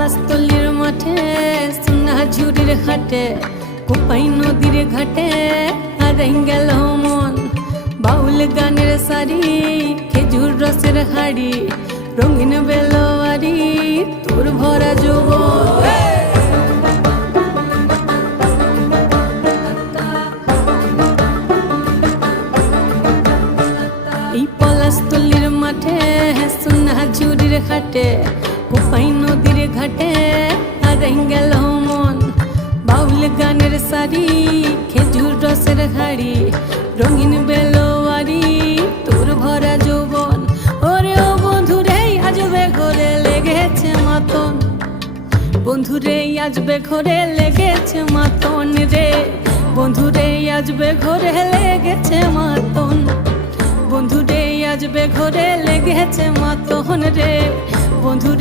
পলাশতলির মাঠে সোনা ঝুড়ির ঘাটে কোপাই নদীর ঘাটে, আর গেল মন। বাউল গানের শাড়ি খেজুর রসের হাড়ি, রঙিন বেলোয়ারি, তোর ভরা যৌবন। এই পলাশতলির মাঠে সোনা ঝুড়ির ঘাটে কোপাই ঘাটে আর মন বাউল গানের শাড়ি খেজুর রসের হাড়ি রঙিন বেলোয়ারি তোর ভরা যৌবন ওরে ও বন্ধুরে আজবে ঘরে লেগেছে মাতন বন্ধুরে আজবে ঘরে লেগেছে মাতন রে বন্ধুরে আজবে ঘরে লেগেছে মাতন বন্ধুরে আজবে ঘরে লেগেছে মাতন রে বন্ধুরে